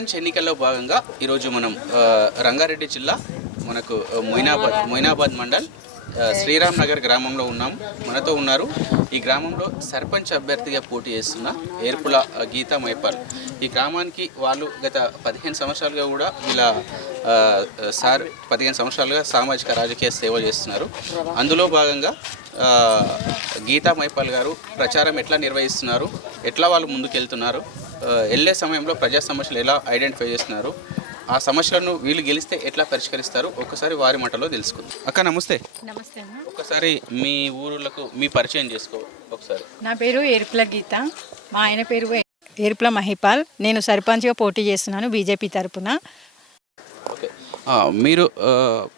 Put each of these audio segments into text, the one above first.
సర్పంచ్ ఎన్నికల్లో భాగంగా ఈరోజు మనం రంగారెడ్డి జిల్లా మనకు మొయినాబాద్ మొయినాబాద్ మండల్ శ్రీరామ్ నగర్ గ్రామంలో ఉన్నాం. మనతో ఉన్నారు ఈ గ్రామంలో సర్పంచ్ అభ్యర్థిగా పోటీ చేస్తున్న ఏర్పుల గీతా మైపాల్. ఈ గ్రామానికి వాళ్ళు గత పదిహేను సంవత్సరాలుగా కూడా వీళ్ళ సార్ పదిహేను సంవత్సరాలుగా సామాజిక రాజకీయ సేవ చేస్తున్నారు. అందులో భాగంగా గీతా మైపాల్ గారు ప్రచారం ఎట్లా నిర్వహిస్తున్నారు? ఎట్లా వాళ్ళు ముందుకెళ్తున్నారు? వెళ్ళే సమయంలో ప్రజా సమస్యలు ఎలా ఐడెంటిఫై చేస్తున్నారు? ఆ సమస్యలను వీళ్ళు గెలిస్తే ఎట్లా పరిష్కరిస్తారు? ఒక్కసారి వారి మాటలో తెలుసుకుందాం. అక్క నమస్తే. నమస్తే అమ్మ. ఒక్కసారి మీ ఊరులకు మీ పరిచయం చేసుకో ఒకసారి. నా పేరు ఏర్పుల గీత. మా ఆయన పేరు ఏర్పుల మహిపాల్. నేను సర్పంచ్గా పోటీ చేస్తున్నాను బీజేపీ తరపున. ఆ, మీరు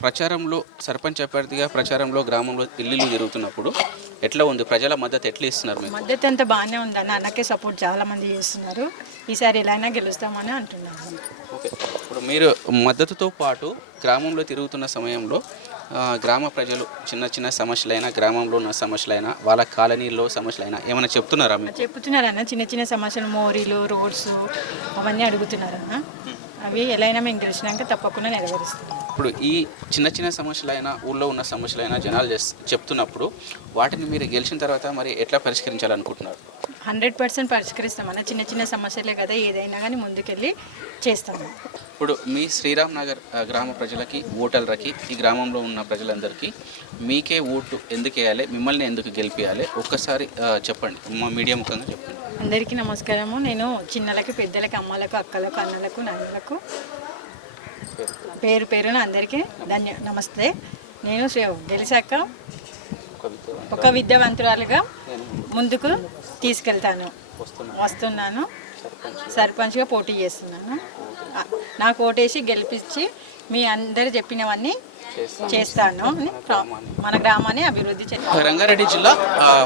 ప్రచారంలో సర్పంచ్ అభ్యర్థిగా ప్రచారంలో గ్రామంలో ఇల్లు తిరుగుతున్నప్పుడు ఎట్లా ఉంది? ప్రజల మద్దతు ఎట్లా ఇస్తున్నారు మద్దతు అంతా బాగానే ఉందన్న అన్నకే సపోర్ట్ చాలా మంది చేస్తున్నారు. ఈసారి ఎలా అయినా గెలుస్తామని అంటున్నాను. ఓకే. ఇప్పుడు మీరు మద్దతుతో పాటు గ్రామంలో తిరుగుతున్న సమయంలో గ్రామ ప్రజలు చిన్న చిన్న సమస్యలైనా గ్రామంలో ఉన్న సమస్యలైనా వాళ్ళ కాలనీలో సమస్యలైనా ఏమైనా చెప్తున్నారా చెప్తున్నారన్న. చిన్న చిన్న సమస్యలు మోరీలు రోడ్స్ అవన్నీ అడుగుతున్నారన్న. అవి ఎలా అయినా మేము గెలిచినాక తప్పకుండా నెరవేరుస్తాం. ఇప్పుడు ఈ చిన్న చిన్న సమస్యలైనా ఊళ్ళో ఉన్న సమస్యలైనా జనాలు చెప్తున్నప్పుడు వాటిని మీరు గెలిచిన తర్వాత మరి ఎట్లా పరిష్కరించాలనుకుంటున్నారు? హండ్రెడ్ పర్సెంట్ పరిష్కరిస్తామన్న చిన్న చిన్న సమస్యలే కదా ఏదైనా కానీ ముందుకెళ్ళి చేస్తాము. ఇప్పుడు మీ శ్రీరామ్ నగర్ గ్రామ ప్రజలకి ఓటర్లకి ఈ గ్రామంలో ఉన్న ప్రజలందరికీ మీకే ఓటు ఎందుకు వేయాలి మిమ్మల్ని ఎందుకు గెలిపించాలి ఒక్కసారి చెప్పండి. మా మీడియా ముఖంగా చెప్పండి. అందరికీ నమస్కారము. నేను చిన్నలకి పెద్దలకి అమ్మలకు అక్కలకు అన్నలకు నాన్నలకు పేరు పేరున అందరికీ ధన్య నమస్తే. నేను గెలిచాక ఒక విద్యావంతురాలుగా ముందుకు తీసుకెళ్తాను. వస్తున్నాను. సర్పంచ్గా పోటీ చేస్తున్నాను. నాకు ఓటేసి గెలిపించి మీ అందరు చెప్పినవన్నీ చేస్తాను. మన గ్రామాన్ని. అభివృద్ధి చేస్తాను రంగారెడ్డి జిల్లా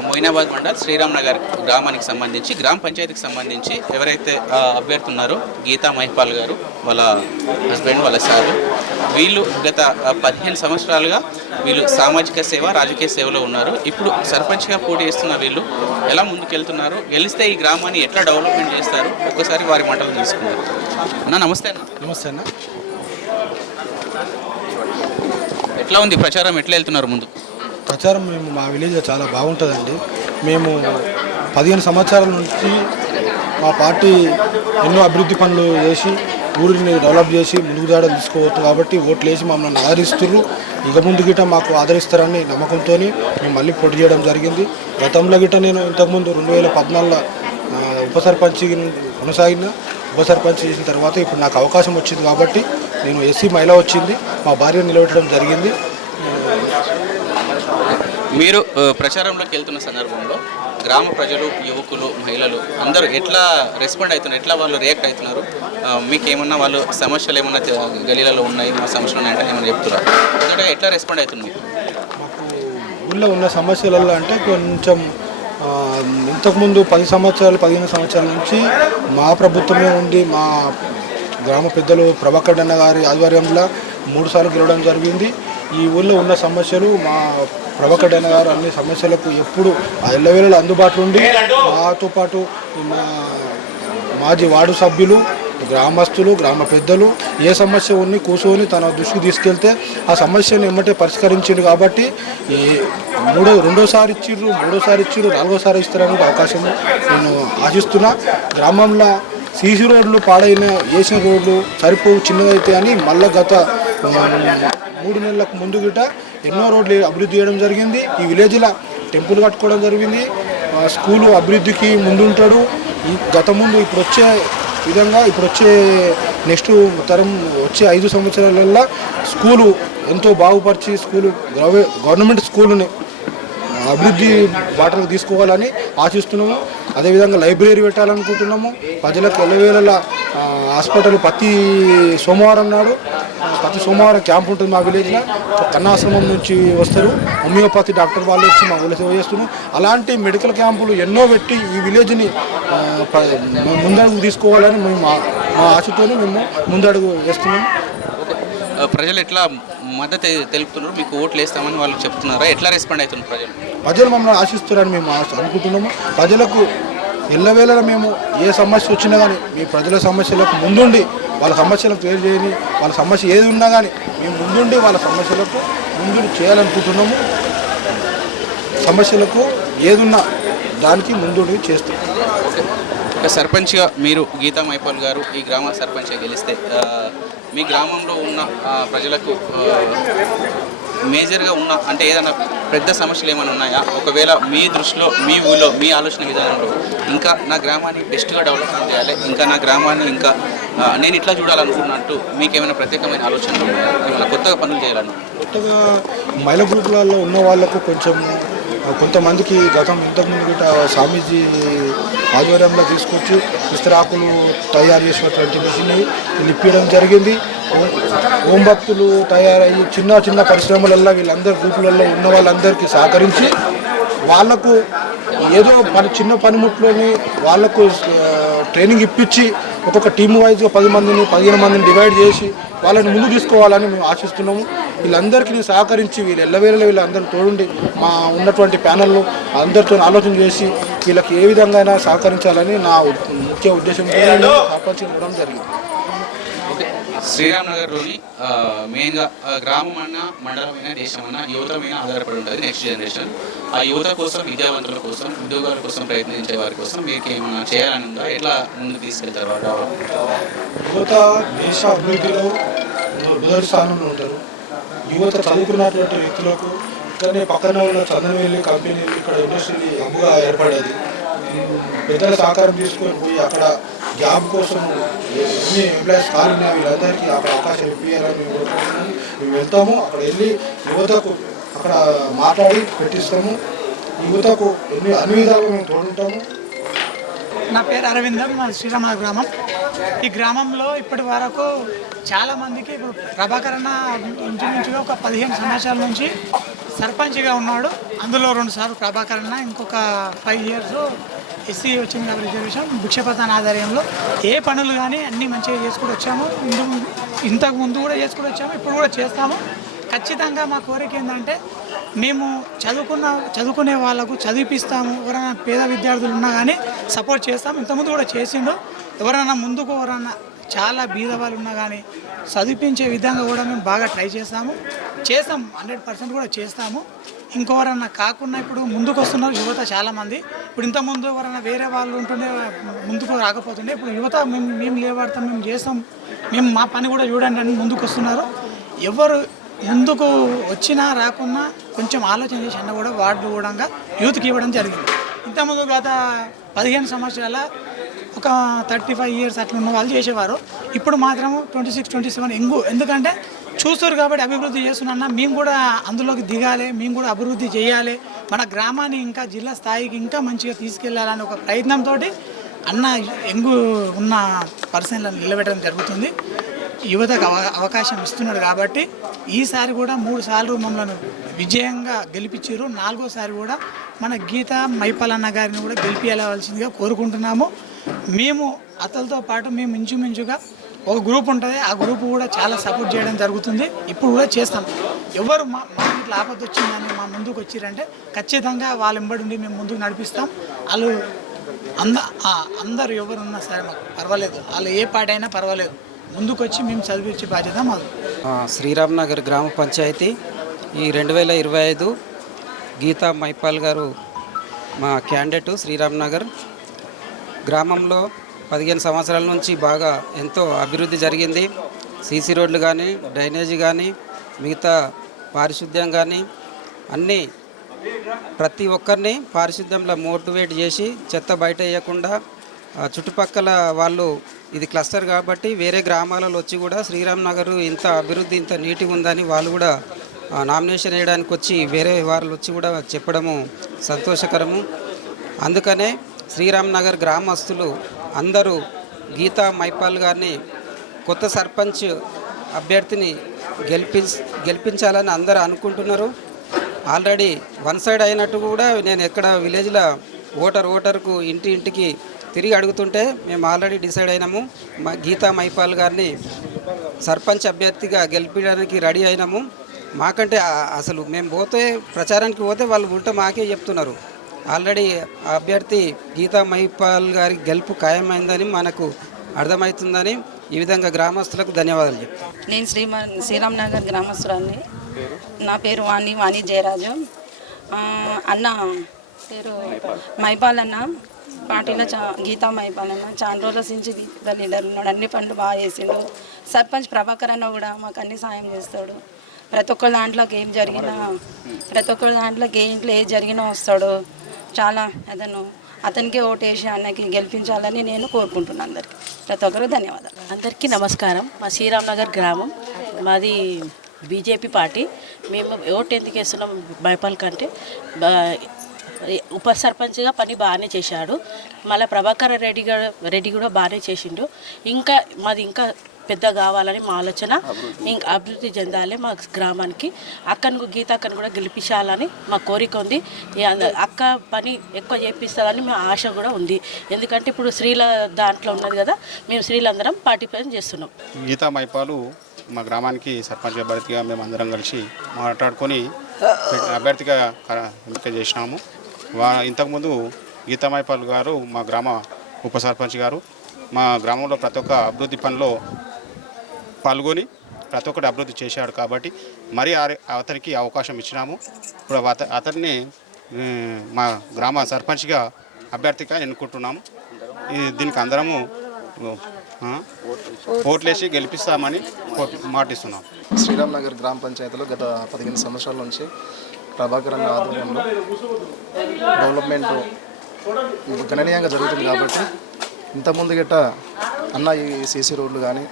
మొయినాబాద్ మండల్ శ్రీరామ్ నగర్ గ్రామానికి సంబంధించి గ్రామ పంచాయతీకి సంబంధించి ఎవరైతే అభ్యర్థి ఉన్నారో గీతా మహిపాల్ గారు వాళ్ళ హస్బెండ్ వాళ్ళ సార్ వీళ్ళు గత పదిహేను సంవత్సరాలుగా వీళ్ళు సామాజిక సేవ రాజకీయ సేవలో ఉన్నారు. ఇప్పుడు సర్పంచ్గా పోటీ చేస్తున్న వీళ్ళు ఎలా ముందుకెళ్తున్నారు? గెలిస్తే ఈ గ్రామాన్ని ఎట్లా డెవలప్మెంట్ చేస్తారు? ఒక్కసారి వారి మాటలు తీసుకున్నారు అన్న నమస్తే అన్న. నమస్తే అన్న. ఎట్లా ఉంది ప్రచారం? ఎట్లా వెళ్తున్నారు ముందు? ప్రచారం మేము మా విలేజ్లో చాలా బాగుంటుందండి. మేము పదిహేను సంవత్సరాల నుంచి మా పార్టీ ఎన్నో అభివృద్ధి పనులు చేసి ఊరిని డెవలప్ చేసి ముందుకు జాడలు తీసుకోవచ్చు కాబట్టి ఓట్లు వేసి మమ్మల్ని ఆదరిస్తున్నారు ఇక ముందు గిట మాకు ఆదరిస్తారని నమ్మకంతో మేము మళ్ళీ పోటీ చేయడం జరిగింది. గతంలో గిట నేను ఇంతకుముందు రెండు వేల పద్నాలుగులో ఉప సర్పంచ్ కొనసాగిన ఉప సర్పంచ్ చేసిన తర్వాత ఇప్పుడు నాకు అవకాశం వచ్చింది కాబట్టి నేను ఎస్సీ మహిళ వచ్చింది. మా భార్య నిలబెట్టడం జరిగింది. మీరు ప్రచారంలోకి వెళ్తున్న సందర్భంలో గ్రామ ప్రజలు యువకులు మహిళలు అందరూ ఎట్లా రెస్పాండ్ అవుతున్నారు? ఎట్లా వాళ్ళు రియాక్ట్ అవుతున్నారు? మీకు ఏమన్నా వాళ్ళు సమస్యలు ఏమన్నా గలీలలో ఉన్నాయి మా సమస్యలు ఉన్నాయంటే ఏమైనా చెప్తున్నారు ఎందుకంటే ఎట్లా రెస్పాండ్ అవుతుంది మాకు? ఊళ్ళో ఉన్న సమస్యలలో అంటే కొంచెం ఇంతకుముందు పది సంవత్సరాలు పదిహేను సంవత్సరాల నుంచి మా ప్రభుత్వమే ఉండి మా గ్రామ పెద్దలు ప్రభాకర్ అన్న గారి ఆధ్వర్యంలో మూడు సార్లు గెలవడం జరిగింది. ఈ ఊళ్ళో ఉన్న సమస్యలు మా ప్రభాకర్ అన్న గారు అన్ని సమస్యలకు ఎప్పుడు ఆ అందుబాటులో ఉండి మాతో పాటు మా మాజీ వార్డు సభ్యులు గ్రామస్తులు గ్రామ పెద్దలు ఏ సమస్య ఉన్ని కూర్చొని తన దృష్టికి తీసుకెళ్తే ఆ సమస్యను ఎమ్మటే పరిష్కరించిండు కాబట్టి ఈ మూడో రెండోసారి ఇచ్చిర్రు మూడోసారి ఇచ్చిర్రు నాలుగోసారి ఇస్తారనే అవకాశం నేను ఆశిస్తున్నా. గ్రామంలో సీసీ రోడ్లు పాడైన వేసిన రోడ్లు సరిపోవు చిన్నదైతే అని మళ్ళా గత మూడు నెలలకు ముందు గిట ఎన్నో రోడ్లు అభివృద్ధి చేయడం జరిగింది. ఈ విలేజ్లో టెంపుల్ కట్టుకోవడం జరిగింది. స్కూలు అభివృద్ధికి ముందుంటాడు. ఈ గత ముందు ఇప్పుడు వచ్చే విధంగా ఇప్పుడు వచ్చే నెక్స్ట్ తరం వచ్చే ఐదు సంవత్సరాలల్లో స్కూలు ఎంతో బాగుపరిచి స్కూలు గవర్నమెంట్ స్కూలుని అభివృద్ధి బాటలకు తీసుకోవాలని ఆశిస్తున్నాము. అదేవిధంగా లైబ్రరీ పెట్టాలనుకుంటున్నాము. ప్రజలకు ఎల్లవేళ హాస్పిటల్ ప్రతి సోమవారం నాడు ప్రతి సోమవారం క్యాంప్ ఉంటుంది మా విలేజ్లో. కన్నాశ్రమం నుంచి వస్తారు. హోమియోపతి డాక్టర్ వాళ్ళు వచ్చి మా ఊళ్ళో సేవ చేస్తున్నాం అలాంటి మెడికల్ క్యాంపులు ఎన్నో పెట్టి ఈ విలేజ్ని ముందడుగు తీసుకోవాలని మేము మా మా ఆశతోనే మేము ముందడుగు వేస్తున్నాం ప్రజలు ఎట్లా మద్దతు తెలుపుతున్నారు? మీకు ఓట్లు వేస్తామని వాళ్ళు చెప్తున్నారా? ఎట్లా రెస్పాండ్ అవుతున్నారు ప్రజలు? ప్రజలు మమ్మల్ని ఆశిస్తారని మేము అనుకుంటున్నాము. ప్రజలకు ఎల్లవేళలా మేము ఏ సమస్య వచ్చినా కానీ మీ ప్రజల సమస్యలకు ముందుండి వాళ్ళ సమస్యలకు పేరు చేయని వాళ్ళ సమస్య ఏది ఉన్నా కానీ మేము ముందుండి వాళ్ళ సమస్యలకు ముందు చేయాలనుకుంటున్నాము. సమస్యలకు ఏదున్నా దానికి ముందుండి చేస్తాం. ఒక సర్పంచ్గా మీరు గీతా మైపాల్ గారు ఈ గ్రామ సర్పంచ్గా గెలిస్తే మీ గ్రామంలో ఉన్న ప్రజలకు మేజర్గా ఉన్న అంటే ఏదైనా పెద్ద సమస్యలు ఏమైనా ఉన్నాయా? ఒకవేళ మీ దృష్టిలో మీ ఊళ్ళో మీ ఆలోచన విధానంలో ఇంకా నా గ్రామాన్ని బెస్ట్గా డెవలప్మెంట్ చేయాలి ఇంకా నా గ్రామాన్ని ఇంకా నేను ఇట్లా చూడాలనుకున్నట్టు మీకు ఏమైనా ప్రత్యేకమైన ఆలోచనలు ఉన్నాయా? ఏమైనా కొత్తగా పనులు చేయాలను కొత్తగా మహిళా గ్రూపులలో ఉన్న వాళ్ళకు కొంచెం కొంతమందికి గతం ఇంతకుముందు గిట్ట స్వామీజీ ఆధ్వర్యంలో తీసుకొచ్చి విస్తరాకులు తయారు చేసినటువంటి మిషన్ నిప్పియడం జరిగింది. ఓం భక్తులు తయారయ్యి చిన్న చిన్న పరిశ్రమలలో వీళ్ళందరి గ్రూపులలో ఉన్న వాళ్ళందరికీ సహకరించి వాళ్ళకు ఏదో పని చిన్న పనిముట్లోని వాళ్ళకు ట్రైనింగ్ ఇప్పించి ఒక్కొక్క టీమ్ వైజ్గా పది మందిని పదిహేను మందిని డివైడ్ చేసి వాళ్ళని ముందు తీసుకోవాలని మేము ఆశిస్తున్నాము. వీళ్ళందరికీ నేను సహకరించి వీళ్ళు ఎల్లవేళలో వీళ్ళందరూ తోడుండి మా ఉన్నటువంటి ప్యానల్ను అందరితో ఆలోచన చేసి వీళ్ళకి ఏ విధంగా అయినా సహకరించాలని నా ముఖ్య ఉద్దేశంతో నేను సర్పంచ్ ఇవ్వడం జరిగింది. ఓకే. శ్రీరామ్ నగర్లోని ఆ, మెయిన్గా గ్రామం అన్న మండలం అయినా దేశం అన్న యువత మీద ఆధారపడి ఉంటుంది నెక్స్ట్ జనరేషన్. ఆ యువత కోసం విద్యావంతుల కోసం ఉద్యోగాల కోసం ప్రయత్నించే వారి కోసం మీకు ఏమైనా చేయాలని ఉందా? ఎట్లా ముందుకు తీసుకెళ్తారు యువత దేశ అభివృద్ధిలో మొదటి స్థానంలో ఉంటారు. యువత చదువుకున్నటువంటి వ్యక్తులకు ఇక్కడనే పక్కన ఉన్న చందనవేలి కంపెనీలు ఇక్కడ ఇండస్ట్రీ హబ్గా ఏర్పడేది పెద్దల సహకారం తీసుకొని పోయి అక్కడ జాబ్ కోసం ఎన్ని ఎంప్లాయీస్ ఖాళీ వీళ్ళందరికీ అక్కడ అవకాశం ఇప్పించాలని మేము మేము వెళ్తాము అక్కడ వెళ్ళి యువతకు అక్కడ మాట్లాడి పెట్టిస్తాము. యువతకు ఎన్ని అన్ని విధాలుగా మేము తోడుంటాము. నా పేరు అరవిందం మా శ్రీరామ గ్రామం. ఈ గ్రామంలో ఇప్పటి వరకు చాలామందికి ఇప్పుడు ప్రభాకరణ ఇంచుమించుగా ఒక పదిహేను సంవత్సరాల నుంచి సర్పంచ్గా ఉన్నాడు. అందులో రెండు సార్లు ప్రభాకరణ ఇంకొక ఫైవ్ ఇయర్స్ ఎస్సీ వచ్చింది రిజర్వేషన్ భిక్షపతాన్ ఆధ్వర్యంలో ఏ పనులు కానీ అన్నీ మంచిగా చేసుకుని వచ్చాము. ఇంతకు ముందు కూడా చేసుకుని వచ్చాము ఇప్పుడు కూడా చేస్తాము. ఖచ్చితంగా మా కోరిక ఏంటంటే మేము చదువుకున్న చదువుకునే వాళ్ళకు చదివిపిస్తాము. ఎవరైనా పేద విద్యార్థులు ఉన్నా కానీ సపోర్ట్ చేస్తాము. ఇంతకుముందు కూడా చేసిండు. ఎవరైనా ముందుకు ఎవరైనా చాలా బీద వాళ్ళు ఉన్నా కానీ చదివించే విధంగా కూడా మేము బాగా ట్రై చేస్తాము. చేస్తాం. హండ్రెడ్ పర్సెంట్ కూడా చేస్తాము. ఇంకెవరన్నా కాకుండా ఇప్పుడు ముందుకు వస్తున్నారు యువత చాలామంది. ఇప్పుడు ఇంతకుముందు ఎవరైనా వేరే వాళ్ళు ఉంటుండే ముందుకు రాకపోతుండే. ఇప్పుడు యువత మేము మేము లేవాడతాం మేము చేస్తాం. మేము మా పని కూడా చూడండి అని ముందుకు వస్తున్నారు ఎవరు ముందుకు వచ్చినా రాకున్నా కొంచెం ఆలోచన చేసి అన్న కూడా వార్డు కూడా యూత్కి ఇవ్వడం జరిగింది. ఇంతకుముందు గత పదిహేను సంవత్సరాల ఒక థర్టీ ఫైవ్ ఇయర్స్ అట్లా ఉన్న వాళ్ళు చేసేవారు. ఇప్పుడు మాత్రం ట్వంటీ సిక్స్ ట్వంటీ సెవెన్ ఎంగు. ఎందుకంటే చూస్తారు కాబట్టి అభివృద్ధి చేస్తున్నా మేము కూడా అందులోకి దిగాలి మేము కూడా అభివృద్ధి చేయాలి. మన గ్రామాన్ని ఇంకా జిల్లా స్థాయికి ఇంకా మంచిగా తీసుకెళ్ళాలని ఒక ప్రయత్నంతో అన్న ఎంగు ఉన్న పర్సన్లను నిలబెట్టడం జరుగుతుంది. యువతకు అవ అవకాశం ఇస్తున్నాడు కాబట్టి ఈసారి కూడా మూడు సార్లు మమ్మల్ని విజయంగా గెలిపించారు. నాలుగోసారి కూడా మన గీత మైపాలన్న గారిని కూడా గెలిపించవలసిందిగా కోరుకుంటున్నాము. మేము అతలతో పాటు మేము ఇంచుమించుగా ఒక గ్రూప్ ఉంటుంది. ఆ గ్రూప్ కూడా చాలా సపోర్ట్ చేయడం జరుగుతుంది. ఇప్పుడు కూడా చేస్తాం. ఎవరు మా మా ఇట్లా ఆపద వచ్చిందని మా ముందుకు వచ్చిరంటే ఖచ్చితంగా వాళ్ళ వెంబడి ఉండి మేము ముందుకు నడిపిస్తాం. వాళ్ళు అంద అందరు ఎవరున్నా సరే మాకు పర్వాలేదు. వాళ్ళు ఏ పాటైనా పర్వాలేదు. ముందుకొచ్చి మేము చదివించే బాధ్యత మాది. శ్రీరామ్ నగర్ గ్రామ పంచాయతీ. ఈ రెండు వేల ఇరవై ఐదు గీతా మైపాల్ గారు మా క్యాండిడేటు శ్రీరామ్ నగర్ గ్రామంలో పదిహేను సంవత్సరాల నుంచి బాగా ఎంతో అభివృద్ధి జరిగింది. సీసీ రోడ్లు కానీ డ్రైనేజీ కానీ మిగతా పారిశుద్ధ్యం కానీ అన్నీ ప్రతి ఒక్కరిని పారిశుద్ధ్యంలో మోటివేట్ చేసి చెత్త బయట వేయకుండా చుట్టుపక్కల వాళ్ళు ఇది క్లస్టర్ కాబట్టి వేరే గ్రామాలలో వచ్చి కూడా శ్రీరామ్ నగర్ ఇంత అభివృద్ధి ఇంత నీటి ఉందని వాళ్ళు కూడా నామినేషన్ వేయడానికి వచ్చి వేరే వాళ్ళు వచ్చి కూడా చెప్పడము సంతోషకరము. అందుకనే శ్రీరామ్ నగర్ గ్రామస్తులు అందరూ గీతా మైపాల్ గారిని కొత్త సర్పంచ్ అభ్యర్థిని గెలిపి గెలిపించాలని అందరూ అనుకుంటున్నారు. ఆల్రెడీ వన్ సైడ్ అయినట్టు కూడా నేను ఎక్కడ విలేజ్లో ఓటర్ ఓటర్కు ఇంటి ఇంటికి తిరిగి అడుగుతుంటే మేము ఆల్రెడీ డిసైడ్ అయినాము. మా గీతా మైపాల్ గారిని సర్పంచ్ అభ్యర్థిగా గెలిపించడానికి రెడీ అయినాము. మాకంటే అసలు మేము పోతే ప్రచారానికి పోతే వాళ్ళు ఉంటే మాకే చెప్తున్నారు. ఆల్రెడీ అభ్యర్థి గీతా మైపాల్ గారి గెలుపు ఖాయమైందని మనకు అర్థమవుతుందని ఈ విధంగా గ్రామస్తులకు ధన్యవాదాలు చెప్తాను నేను శ్రీమ శ్రీరామ్ నగర్ గ్రామస్తురాన్ని నా పేరు వాణి వాణి జయరాజు. అన్న పేరు మైపాల్ అన్న. పార్టీలో చా గీతా మైపాల్ చాలా రోజుల నుంచి లీడర్ ఉన్నాడు. అన్ని పనులు బాగా చేసిండు. సర్పంచ్ ప్రభాకర్ అన్న కూడా మాకు అన్ని సాయం చేస్తాడు. ప్రతి ఒక్క దాంట్లోకి ఏం జరిగినా ప్రతి ఒక్క దాంట్లోకి ఏ ఇంట్లో ఏది జరిగినా వస్తాడు. చాలా అతను అతనికే ఓటేసి అన్నకి గెలిపించాలని నేను కోరుకుంటున్నాను అందరికి. ప్రతి ఒక్కరు ధన్యవాదాలు. అందరికీ నమస్కారం. మా శ్రీరామ్ నగర్ గ్రామం మాది బీజేపీ పార్టీ. మేము ఓటు ఎందుకు వేస్తున్నాం? బైపాల్ కంటే ఉప సర్పంచ్గా పని బాగానే చేశాడు. మళ్ళీ ప్రభాకర్ రెడ్డి రెడ్డి కూడా బాగానే చేసిండు. ఇంకా మాది ఇంకా పెద్ద కావాలని మా ఆలోచన. ఇంకా అభివృద్ధి చెందాలి మా గ్రామానికి. అక్కను గీత అక్కను కూడా గెలిపించాలని మా కోరిక ఉంది. అక్క పని ఎక్కువ చేపిస్తారని మా ఆశ కూడా ఉంది. ఎందుకంటే ఇప్పుడు స్త్రీల దాంట్లో ఉన్నది కదా మేము స్త్రీలందరం పార్టీ పని చేస్తున్నాం. గీతా మైపాలు మా గ్రామానికి సర్పంచ్ అభ్యర్థిగా మేము అందరం కలిసి మాట్లాడుకొని అభ్యర్థిగా ఎంపిక చేసినాము. వా ఇంతకుముందు గీతా గారు మా గ్రామ ఉప సర్పంచ్ గారు మా గ్రామంలో ప్రతి ఒక్క అభివృద్ధి పనిలో పాల్గొని ప్రతి ఒక్కటి అభివృద్ధి చేశాడు కాబట్టి మరి అతనికి అవకాశం ఇచ్చినాము. ఇప్పుడు అత అతన్ని మా గ్రామ సర్పంచ్గా అభ్యర్థిగా ఎన్నుకుంటున్నాము. దీనికి అందరము ఓట్లేసి గెలిపిస్తామని కోట్- మాటిస్తున్నాం. శ్రీరామ్ నగర్ గ్రామ పంచాయతీలో గత పదిహేను సంవత్సరాల నుంచి ప్రభాకర్ అన్న ఆధ్వర్యంలో డెవలప్మెంట్ గణనీయంగా జరుగుతుంది కాబట్టి ఇంతకుముందు గిట్ట అన్న ఈ సీసీ రోడ్లు కానీ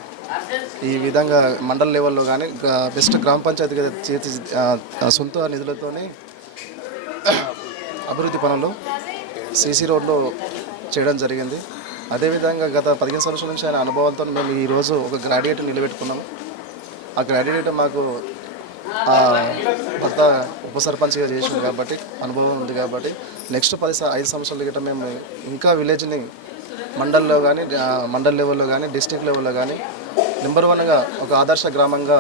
ఈ విధంగా మండల లెవెల్లో కానీ బెస్ట్ గ్రామ పంచాయతీగా చేతి సొంత నిధులతోనే అభివృద్ధి పనులు సీసీ రోడ్లు చేయడం జరిగింది. అదేవిధంగా గత పదిహేను సంవత్సరాల నుంచి ఆయన అనుభవాలతో మేము ఈరోజు ఒక గ్రాడ్యుయేట్ నిలబెట్టుకున్నాము. ఆ గ్రాడ్యుయేట్ మాకు భర్త ఉప సర్పంచ్గా చేసింది కాబట్టి అనుభవం ఉంది కాబట్టి నెక్స్ట్ పది స- ఐదు సంవత్సరాల క్రితం మేము ఇంకా విలేజ్ని మండల్లో కానీ మండల్ లెవెల్లో కానీ డిస్టిక్ లెవెల్లో కానీ నెంబర్ వన్గా ఒక ఆదర్శ గ్రామంగా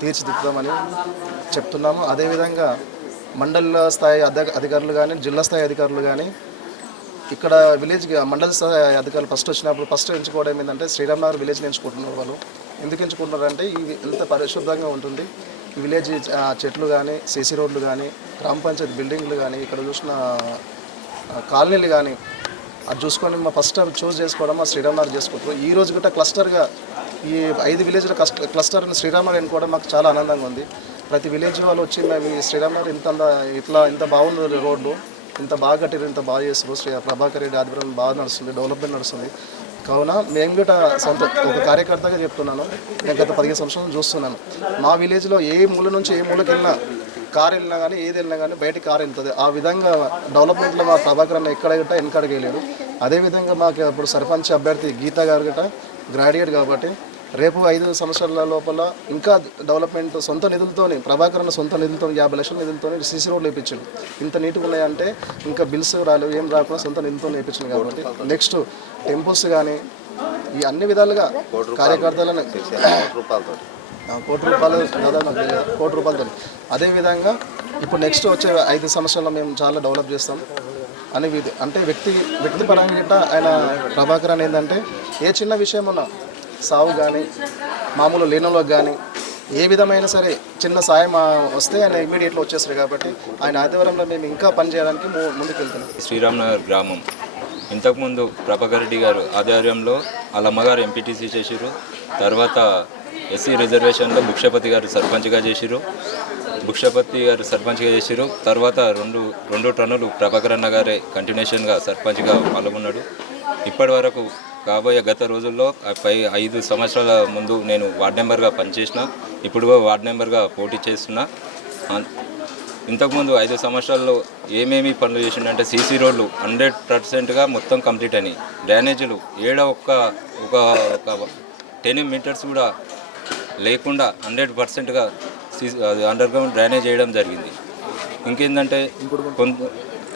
తీర్చిదిద్దామని చెప్తున్నాము. అదేవిధంగా మండల స్థాయి అధ అధికారులు కానీ జిల్లా స్థాయి అధికారులు కానీ ఇక్కడ విలేజ్ మండల స్థాయి అధికారులు ఫస్ట్ వచ్చినప్పుడు ఫస్ట్ ఎంచుకోవడం ఏంటంటే శ్రీరామ్ నగర్ విలేజ్ని ఎంచుకుంటున్నారు వాళ్ళు. ఎందుకు ఎంచుకుంటున్నారు అంటే ఇది ఎంత పరిశుభ్రంగా ఉంటుంది విలేజ్ చెట్లు కానీ సీసీ రోడ్లు కానీ గ్రామ పంచాయతీ బిల్డింగ్లు కానీ ఇక్కడ చూసిన కాలనీలు కానీ అది చూసుకొని మా ఫస్ట్ టైం చూస్ చేసుకోవడం మా శ్రీరామ్ చేసుకుంటారు. ఈ రోజు కూడా క్లస్టర్గా ఈ ఐదు విలేజ్ల క్లస్టర్ క్లస్టర్ని శ్రీరామ్ నగర్ మాకు చాలా ఆనందంగా ఉంది. ప్రతి విలేజ్ వాళ్ళు వచ్చి మేము ఈ శ్రీరామ్ ఇంత ఇట్లా ఇంత బాగుంది రోడ్డు ఇంత బాగా కట్టారు ఇంత బాగా చేస్తారు శ్రీ ప్రభాకర్ రెడ్డి ఆధ్వర్యం బాగా నడుస్తుంది డెవలప్మెంట్ నడుస్తుంది. కావున మేము కూడా సొంత ఒక కార్యకర్తగా చెప్తున్నాను. నేను గత పదిహేను సంవత్సరాలు చూస్తున్నాను. మా విలేజ్లో ఏ మూల నుంచి ఏ మూలకి వెళ్ళినా కారు వెళ్ళినా కానీ ఏది వెళ్ళినా కానీ బయట కారు వెళ్తుంది. ఆ విధంగా డెవలప్మెంట్లో మా ప్రభాకర్ అన్న ఎక్కడ గట్ట వెనకడగలేడు అదేవిధంగా మాకు ఇప్పుడు సర్పంచ్ అభ్యర్థి గీత గారు గట్ట గ్రాడ్యుయేట్ కాబట్టి రేపు ఐదు సంవత్సరాల లోపల ఇంకా డెవలప్మెంట్ సొంత నిధులతోని ప్రభాకర్ అన్న సొంత నిధులతో యాభై లక్షల నిధులతోని సీసీ రోడ్లు వేయించాడు ఇంత నీట్గా ఉన్నాయంటే ఇంకా బిల్స్ రాలేవు ఏం రాకుండా సొంత నిధులతో వేయించాడు కాబట్టి నెక్స్ట్ టెంపుల్స్ కానీ ఈ అన్ని విధాలుగా కార్యకర్తలను కోటి రూపాయలు దాదాపు కోటి రూపాయలతో అదేవిధంగా ఇప్పుడు నెక్స్ట్ వచ్చే ఐదు సంవత్సరాల్లో మేము చాలా డెవలప్ చేస్తాం. అని అంటే వ్యక్తి వ్యక్తిపరంగా గిట్ట ఆయన ప్రభాకర్ అని ఏంటంటే ఏ చిన్న విషయం ఉన్నా సావు కానీ మామూలు లేనంలోకి కానీ ఏ విధమైన సరే చిన్న సాయం వస్తే ఆయన ఇమీడియట్లో వచ్చేస్తారు కాబట్టి ఆయన ఆధ్వర్యంలో మేము ఇంకా పనిచేయడానికి ముందుకు వెళ్తున్నాం శ్రీరామ్నగర్ గ్రామం. ఇంతకుముందు ప్రభాకర్ రెడ్డి గారు ఆధ్వర్యంలో వాళ్ళ అమ్మగారు ఎంపీటీసీ చేసిరు తర్వాత ఎస్సీ రిజర్వేషన్లో భుక్షపతి గారు సర్పంచ్గా చేసిరు భుక్షపతి గారు సర్పంచ్గా చేసిరు తర్వాత రెండు రెండు టన్నులు ప్రభాకర్ అన్న గారే కంటిన్యూషన్గా సర్పంచ్గా పాల్గొన్నాడు. ఇప్పటి వరకు కాబోయే గత రోజుల్లో పై ఐదు సంవత్సరాల ముందు నేను వార్డ్ నెంబర్గా పనిచేసిన ఇప్పుడు వార్డ్ నెంబర్గా పోటీ చేస్తున్నా. ఇంతకుముందు ఐదు సంవత్సరాల్లో ఏమేమి పనులు చేసిండంటే సీసీ రోడ్లు హండ్రెడ్ పర్సెంట్గా మొత్తం కంప్లీట్ అయినాయి. డ్రైనేజీలు ఏడ ఒక్క ఒక ఒక టెన్ మీటర్స్ కూడా లేకుండా హండ్రెడ్ పర్సెంట్గా అండర్ గ్రౌండ్ డ్రైనేజ్ చేయడం జరిగింది. ఇంకేంటంటే కొంత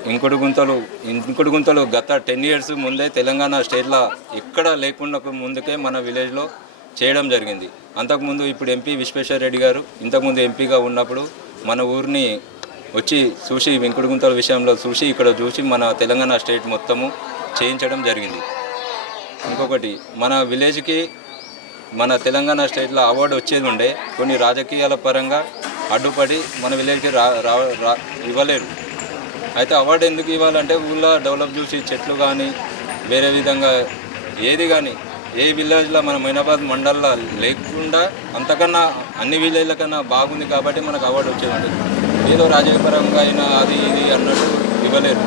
ఇంకుడు గుంతలు ఇంకుడు గుంతలు గత టెన్ ఇయర్స్ ముందే తెలంగాణ స్టేట్లో ఎక్కడ లేకుండా ముందుకే మన విలేజ్లో చేయడం జరిగింది. అంతకుముందు ఇప్పుడు ఎంపీ విశ్వేశ్వర రెడ్డి గారు ఇంతకుముందు ఎంపీగా ఉన్నప్పుడు మన ఊరిని వచ్చి చూసి వెంకుడు గుంతల విషయంలో చూసి ఇక్కడ చూసి మన తెలంగాణ స్టేట్ మొత్తము చేయించడం జరిగింది. ఇంకొకటి మన విలేజ్కి మన తెలంగాణ స్టేట్లో అవార్డు వచ్చేది ఉండే కొన్ని రాజకీయాల పరంగా అడ్డుపడి మన విలేజ్కి రా రా- రా- ఇవ్వలేరు. అయితే అవార్డు ఎందుకు ఇవ్వాలంటే ఊళ్ళో డెవలప్ చూసి చెట్లు కానీ వేరే విధంగా ఏది కానీ ఏ విలేజ్లో మన మైనాబాద్ మండల్లో లేకుండా అంతకన్నా అన్ని విలేజ్ల కన్నా బాగుంది కాబట్టి మనకు అవార్డు వచ్చేదండి. ఏదో రాజకీయపరంగా అయినా అది ఇది అన్నట్టు ఇవ్వలేరు.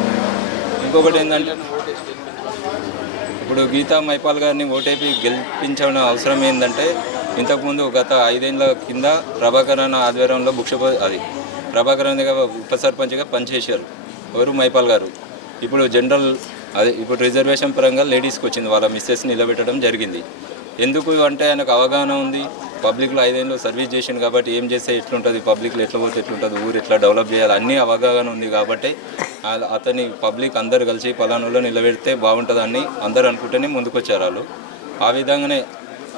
ఇంకొకటి ఏంటంటే ఇప్పుడు గీతా మైపాల్ గారిని ఓటేపి గెలిపించడం అవసరం ఏంటంటే ఇంతకుముందు గత ఐదేళ్ళ కింద ప్రభాకర్ అన్న ఆధ్వర్యంలో బుక్షప అది ప్రభాకర్ ఉప సర్పంచ్గా పనిచేశారు. ఎవరు? మైపాల్ గారు. ఇప్పుడు జనరల్ అదే ఇప్పుడు రిజర్వేషన్ పరంగా లేడీస్కి వచ్చింది. వాళ్ళ మిస్సెస్ నిలబెట్టడం జరిగింది. ఎందుకు? అంటే ఆయనకు అవగాహన ఉంది. పబ్లిక్లో ఐదేళ్ళు సర్వీస్ చేసిండు కాబట్టి ఏం చేస్తే ఎట్లుంటుంది? పబ్లిక్లో ఎట్లా పోతే ఎట్లుంటుంది? ఊరు ఎట్లా డెవలప్ చేయాలి? అన్నీ అవగాహన ఉంది కాబట్టి అతని పబ్లిక్ అందరు కలిసి పలానాలో నిలబెడితే బాగుంటుందని అందరు అనుకుంటేనే ముందుకొచ్చారు వాళ్ళు. ఆ విధంగానే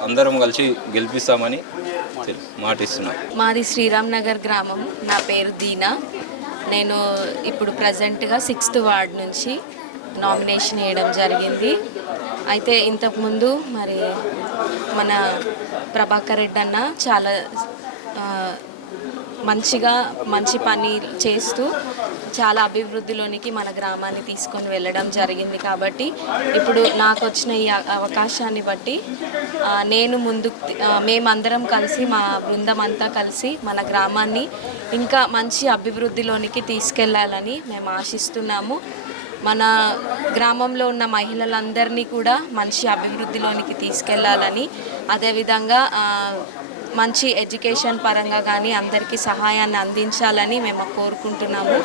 అందరం కలిసి గెలిపిస్తామని మాటిస్తున్నాం. మాది శ్రీరామ్ నగర్ గ్రామం. నా పేరు దీనా. నేను ఇప్పుడు ప్రజెంట్గా సిక్స్త్ వార్డ్ నుంచి నామినేషన్ వేయడం జరిగింది. అయితే ఇంతకుముందు మరి మన ప్రభాకర్ రెడ్డి అన్న చాలా మంచిగా మంచి పని చేస్తూ చాలా అభివృద్ధిలోనికి మన గ్రామాన్ని తీసుకొని వెళ్ళడం జరిగింది కాబట్టి ఇప్పుడు నాకు వచ్చిన ఈ అవకాశాన్ని బట్టి నేను ముందు మేమందరం కలిసి మా బృందం అంతా కలిసి మన గ్రామాన్ని ఇంకా మంచి అభివృద్ధిలోనికి తీసుకెళ్ళాలని మేము ఆశిస్తున్నాము. మన గ్రామంలో ఉన్న మహిళలందరినీ కూడా మంచి అభివృద్ధిలోనికి తీసుకెళ్ళాలని అదేవిధంగా మంచి ఎడ్యుకేషన్ పరంగా కానీ అందరికీ సహాయాన్ని అందించాలని మేము కోరుకుంటున్నాము.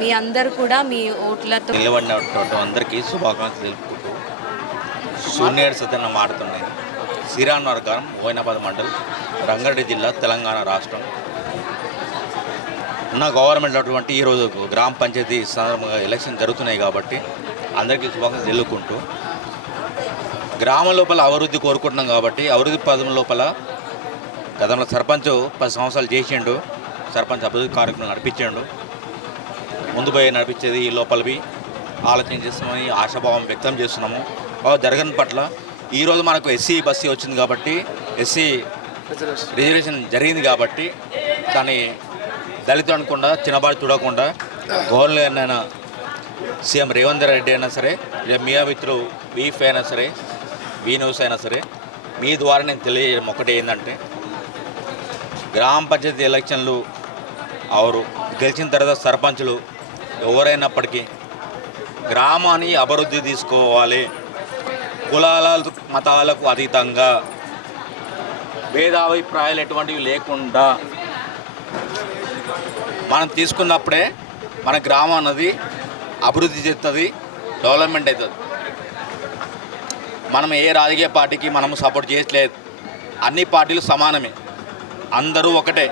మీ అందరు కూడా మీ ఓట్లతో నిలబడినటువంటి అందరికీ శుభాకాంక్షలు తెలుపుకుంటూ సూర్యుడు సత్యన్న మాడుతున్నాయి శ్రీరామ్ వర్గం ఓయినాబాద్ మండలం రంగారెడ్డి జిల్లా తెలంగాణ రాష్ట్రం. ఉన్న గవర్నమెంట్ అటువంటి ఈరోజు గ్రామ పంచాయతీ సందర్భంగా ఎలక్షన్ జరుగుతున్నాయి కాబట్టి అందరికీ శుభాకాంక్షలు తెలుపుకుంటూ గ్రామం లోపల అభివృద్ధి కోరుకుంటున్నాం కాబట్టి అభివృద్ధి పదం లోపల గతంలో సర్పంచ్ పది సంవత్సరాలు చేసిండు. సర్పంచ్ అభివృద్ధి కార్యక్రమం నడిపించాడు. ముందు పోయి నడిపించేది ఈ లోపలివి. ఆలోచన చేస్తామని ఆశాభావం వ్యక్తం చేస్తున్నాము. జరగని పట్ల ఈరోజు మనకు ఎస్సీ బస్సీ వచ్చింది కాబట్టి ఎస్సీ రిజర్వేషన్ జరిగింది కాబట్టి దాన్ని దళితులు అనకుండా చిన్నబాటు చూడకుండా గవర్నర్ సీఎం రేవంత్ రెడ్డి అయినా సరే లేదా మీ వీఫ్ అయినా సరే వీ న్యూస్ అయినా సరే మీ ద్వారా నేను తెలియజేయడం ఒకటి ఏంటంటే గ్రామ పంచాయతీ ఎలక్షన్లు అవరు గెలిచిన తర్వాత సర్పంచులు ఎవరైనప్పటికీ గ్రామాన్ని అభివృద్ధి తీసుకోవాలి. కులాల మతాలకు అతీతంగా భేదాభిప్రాయాలు ఎటువంటివి లేకుండా మనం తీసుకున్నప్పుడే మన గ్రామం అన్నది అభివృద్ధి చెందుతుంది డెవలప్మెంట్ అవుతుంది. మనం ఏ రాజకీయ పార్టీకి మనము సపోర్ట్ చేయట్లేదు అన్ని పార్టీలు సమానమే. అందరూ ఒకటే.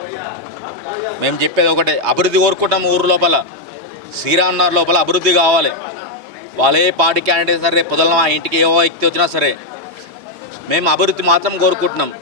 మేము చెప్పేది ఒకటే. అభివృద్ధి కోరుకుంటాం ఊరు లోపల. శ్రీరామ్నగర్ లోపల అభివృద్ధి కావాలి. వాళ్ళే పార్టీ క్యాండిడేట్ సరే పొదలం ఆ ఇంటికి ఏవో వ్యక్తి వచ్చినా సరే మేము అభివృద్ధి మాత్రం కోరుకుంటున్నాం.